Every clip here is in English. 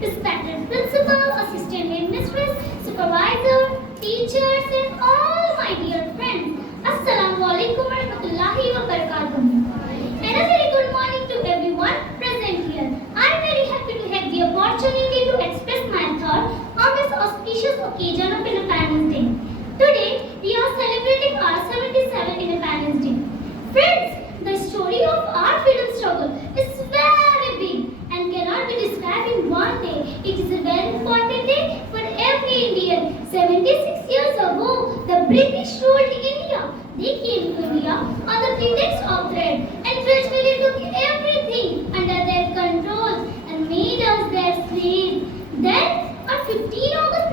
respected principal, assistant headmistress, supervisor, teachers, and all my dear friends. Assalamu alaikum warahmatullahi wabarakatuh. And a very good morning to everyone present here. I am very happy to have the opportunity to express my thoughts on this auspicious occasion of Independence Day. Today, we are celebrating our 77th Independence Day. Friends, the story of our freedom struggle is very big and cannot be described in one day. It is a very important day for every Indian. 76 years ago, the British ruled India. They came to India on the pretext of trade and gradually took everything under their control and made us their slaves. Then, on 15 August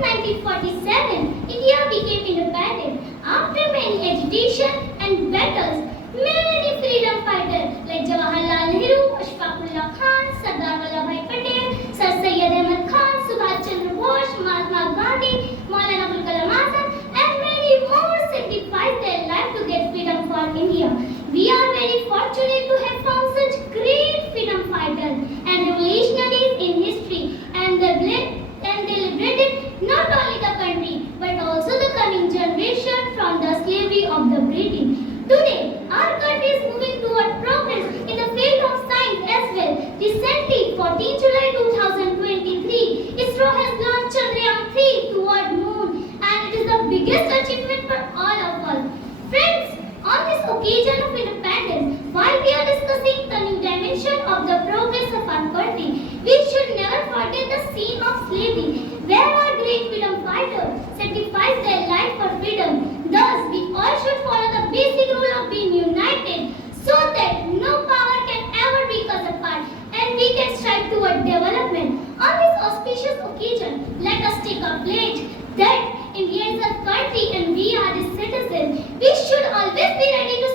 1947, India became independent. After many agitation and battles, many freedom fighters like Jawaharlal Nehru, Ashfaqullah Khan, Sardar Vallabhbhai Patel, Sir Syed Ahmad Khan, Subhash Chandra Bose, Mahatma Gandhi, Maulana Abul Kalam Azad, and many more sacrificed their life to get freedom for India. We are very fortunate to have found such great freedom fighters and revolutionaries in history, and they liberated not only the country but also the coming generation from the slavery of the British. Today, our country is moving toward progress in the field of science as well. Recently, 14 July 2023, ISRO has launched Chandrayaan-3 toward moon, and it is the biggest achievement for all of us. Friends, on this occasion of independence, while we are discussing the new dimension of the progress of our country, we should never forget the scene of slavery, where our great freedom fighters sacrificed their life for freedom. Thus, we all should follow the basic rule of being united so that no power can ever break us apart and we can strive toward development. On this auspicious occasion, let us take a pledge that India is a country and we are its citizens. We should always be ready to